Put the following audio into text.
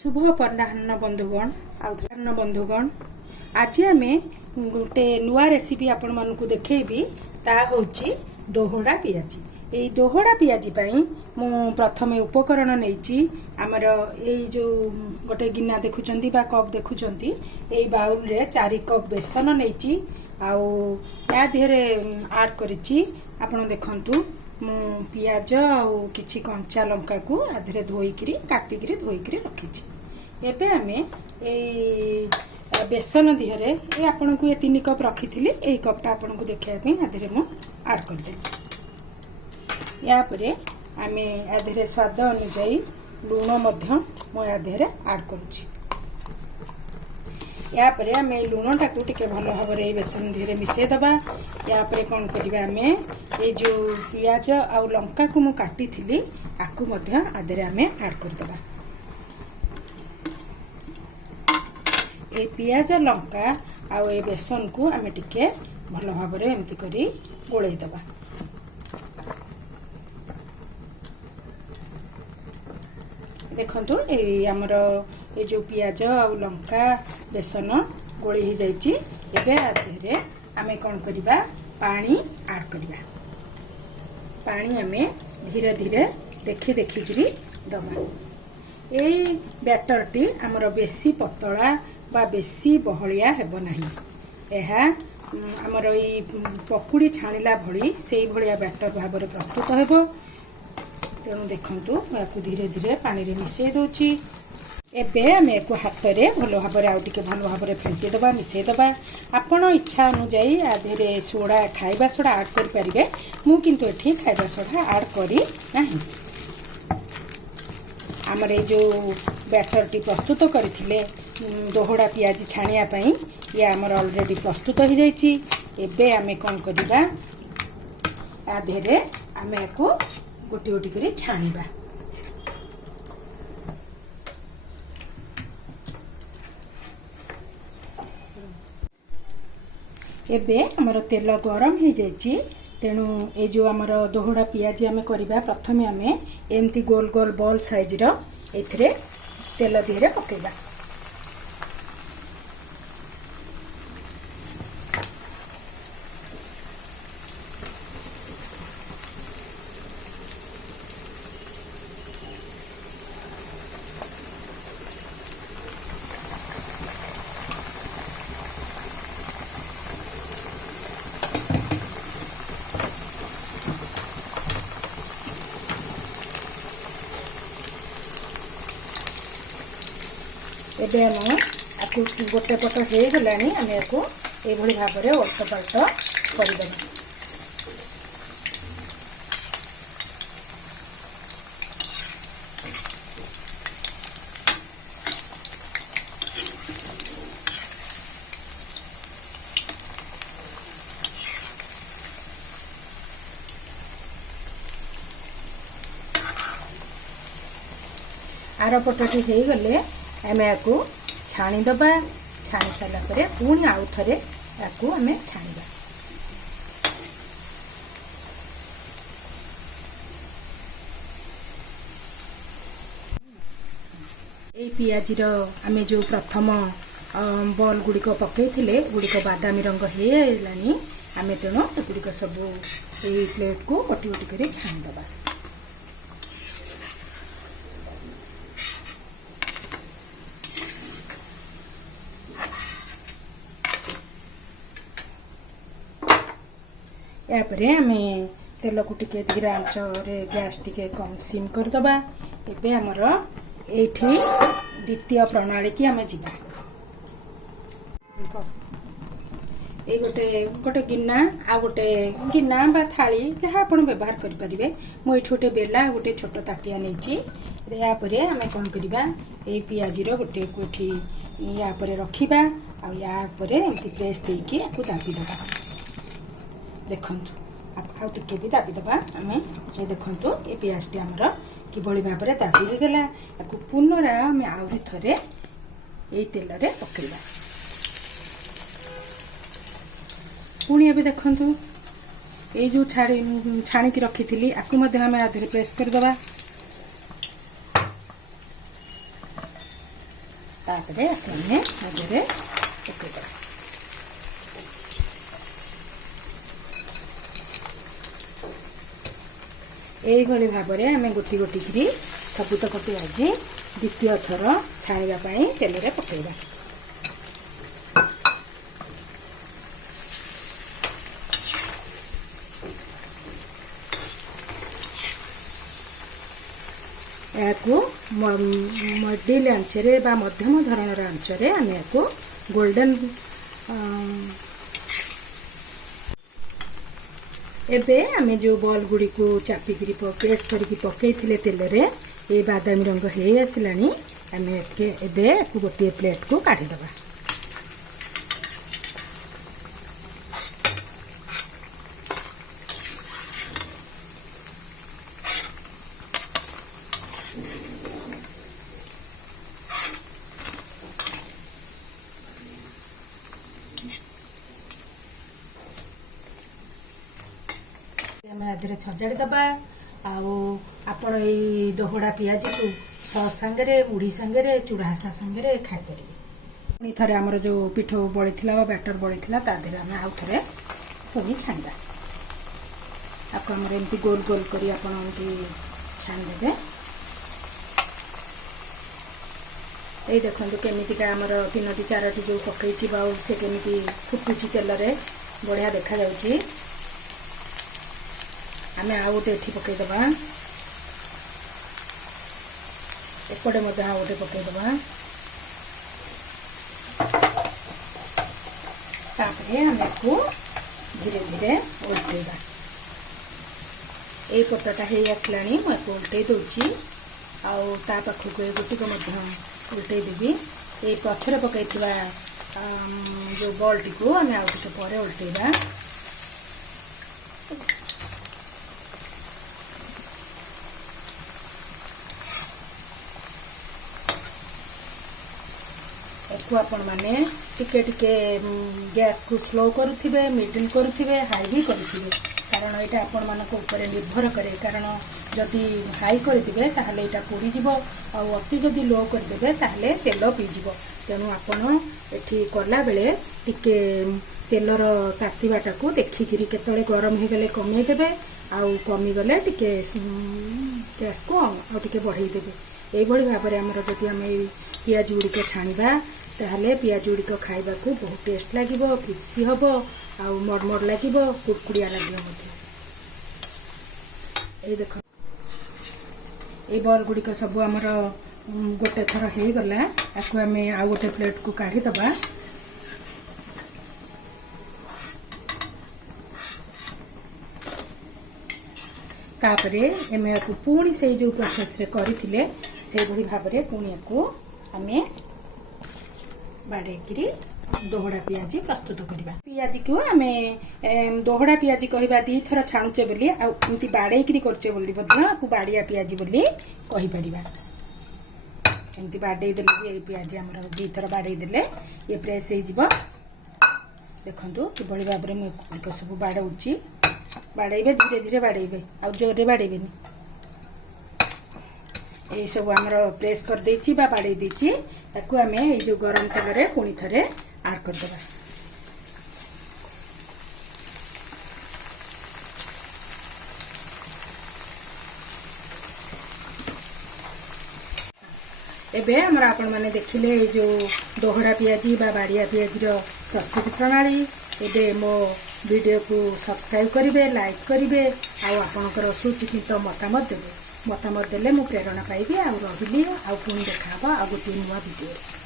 शुभ अपराह्न बंधुगण आज आम गोटे नुआ रेसिपी आपण मानकु देखैबी ता होची दोहड़ा पियाजी। ये दोहड़ा पियाजी पाई मु प्रथमे उपकरण नैची आमर ए जो गोटे गिना देखुचंती बा कप देखुचंती ए बाउल रे 4 कप बेसन नैची आउ या देहरे ऐड करिची। आपण देखंतु मु पियाज आउ किछि कंचा लंका को आधरे धोईकरी काटिकरी धोईकरी रखिछि। एबे आमे ए बेसन दिहरे ए आपन को ए 3 कप रखिथिली ए कपटा आपन को देखिया पे आधरे मु ऐड कर दे। या परे आमे आधरे स्वाद अनुसार लूण मध्य मु आधरे ऐड करूछि। या परे आमे लूण टाकू टिके भलो भाबरे बेसन धीरे मिसे दबा। या परे कोन करबा आमे ए जो पियाज आ लंका को मु काटी थिली आकु मध्य आधरे आमे ऐड कर दबा। ए पियाज लंका आ ए बेसन को आमे टिके भलो भाबरे एमती करी गोळै दबा। देखंतु ए हमर ए जो पियाज आ लंका बेसन गोळी हो जाइछि। एबे आधरे आमे कोन करिबा पानी ऐड करिबा। पानी आमे धीरे धीरे देखि देखि करी दबा। ए बैटर टी हमर बेसी पतला बा बेसी बहलिया हेबो नाही। एहा हमर ई पकुड़ी छाणिला भली सेई भलिया बैटर भाबरे प्रस्तुत हेबो। तेणु देखंतु याकु धीरे धीरे पानी रे मिसे दोची। एबे आमे को हाथ रे भलो भाबरे आउ टिके भलो भाबरे फेंटी दबा मिसे दबा। आपण इच्छा अनुसार आधेरे सोडा खाइबा सोडा ऐड कर परिबे। मु किंतु एठी खाइबा सोडा ऐड करी नाही। हमर ए जो बैटर टी प्रस्तुत करथिले दोहड़ा पियाजी छाणिया पई ये हमर ऑलरेडी प्रस्तुत हो जाइछि। एबे आमे कोन करिबा आधेरे आमे को गोटी गोटी करी छाणिबा। एबे हमर तेल गरम हो जाइछि। तेणु ए जो हमर दोहड़ा पियाजी आमे करिबा प्रथमे आमे एमती गोल गोल बॉल साइज रो एथरे तेल दिहरे पकेबा। एबे हम आकु गोटे पट हो गलानी आमे आकु ए भली भाबरे उल्ट पलट कर देबा। आर पटटी हो गले आमे आकु छाणी दबा। छाणी साला परे पुणी आउ थरे आकु आमे छाणीबा। ए पियाजी रो आमे जो प्रथम बॉल गुडी को पके थिले गुडी को बादामी रंग हे लानी आमे तेनो ए गुडी को सब ए प्लेट को कटी कटी करी छाणी दबा। यापरे आमे तेल को टिके धीरे आंच रे गैस टिके कम सिम कर दबा। एबे हमर एठी द्वितीय प्रणाली की आमे जिबा। ए गोटे गिना आ गोटे गिना बा थाली जहा आपण व्यवहार करि परिबे। मो एठी गोटे बेला गोटे छोटो ताटिया नेची। या परे आमे कोन करिबा ए पियाजी रो गोटे कोठी या परे रखिबा आ या परे एमती प्रेस देकी आकु दाबी दबा। देखंतु आउ टिके भी दाबी दबा। आमे ए देखंतु ए पियाज टी हमर कि बळी भाबरे दाबी गेला। आकु पुनरा आमे आउरी थरे ए तेल रे पकेबा। पुणी ए देखंतु ए जो छाणी की रखिथिली आकु मध्ये आमे आधरे प्रेस कर दबा। तापरे आमे मधे पकेइदेबा एई भली भाबरे आमे गोटी गोटी करी सबुतक पियाजी द्वितीय थर छाणिबा पई तेल रे पकेइबा याकू मिडिल आंचरे बा मध्यम धरणर आंचरे आमे याकू गोल्डन एबे आमे जो बॉल गुडी को चापिकी प्रेस करके पकईथिले तेल रे ये बादामी रंग हे आसिलानी आमे एबे गोटे प्लेट को काढ़ी दबा आधे सजाड़ी दबा आपण ये दोहड़ा पियाज को सॉस सांगे मुढ़ी सांगे चूड़ासा सांगे खाई पारे पुणी थे आमर जो पिठ बड़ी बैटर बड़ी तादेह आम आउ थे पुणी छाणा आपको आमर एमती गोल गोल करी छाणीदे ये देखो केमिका आमर 3टी 4टी जो पकई बाउल से केमी फुटुची तेल रे बढ़िया देखा जाउची आमे आउ गोटे एठी पकईदबा एपटे मध्य आउ गोटे पकईदबा तापरे आमे को धीरे धीरे उल्टेबा ए पटटा हे आसलानी म को उल्टे दोची आउ ता पाखु को गोटी को मध्य उल्टे देबी ए पछरे पकईथिबा जो बॉल टी को आमे आउ टिके परे उल्टेबा आपण माने टिके टिके गैस को स्लो करुथिबे मिडिल करुथिबे हाई भी करुथिबे कारण एटा आपण मानको ऊपर निर्भर करे कारण जदि हाई करदिबे ताहले एटा पोड़ी जिवो आ अति जदि लो करदेबे ताहले तेल पी जिवो तेनु आपण एठी करला बेले टिके तेलर तातीबाटा को देखिकिरी केतळे गरम हे गले कमे देबे आ कमी गले टिके गैस को आ टिके बढ़ाई देबे एई भली भाबरे हमर जदि हम पियाज गुडी को छाणीबा ताहले पियाज गुडी को खाइबा को बहुत टेस्ट लागिबो क्रिस्पी हबो आ मडमड लागिबो कुरकुड़िया लागिबो मते ए देखो ए बॉल गुडी को सब हमर गोटे थर हे गला आकु हमें आ गोटे प्लेट को काढी दबा तापरे एमे को पुणी से जो प्रोसेस रे करिथिले से भली भाबरे पुणी को हमें बाड़ेकरी दोहड़ा पियाजी प्रस्तुत करवा पियाजी को आम दोहड़ा पियाजी कहवा दी थर छाणुचे बोली आमती बाड़ेकरी करचे बोली बाड़िया पियाजी बोली कहि परिबा एमती बाड़े देले ये पियाजी हमर दी थर बाड़े देले ये प्रेस हे जिवो देखंतु कि बड़ी भाबरे मु सब बाड़ौची बाड़ेबे धीरे धीरे बाड़ेबे आ जोरे बाड़ेबेनी ये सब आमर प्रेस कर देछि बा बाड़े देछि ताकू आमे ए जो गरम तेल रे पुणी थरे ऐड कर देबा एबे हमरा आपण माने देखिले ए जो दोहड़ा पियाजी बा बाड़िया पियाजी रो प्रस्तुति प्रणाली एबे मो वीडियो को सब्सक्राइब करिवे लाइक करिवे आ आपनकर सुचिंतित मतामत देबे मतामत देले मु प्रेरणा पाइबी आ रहिली आ पुणी देखा आ गोटे नुआ वीडियो।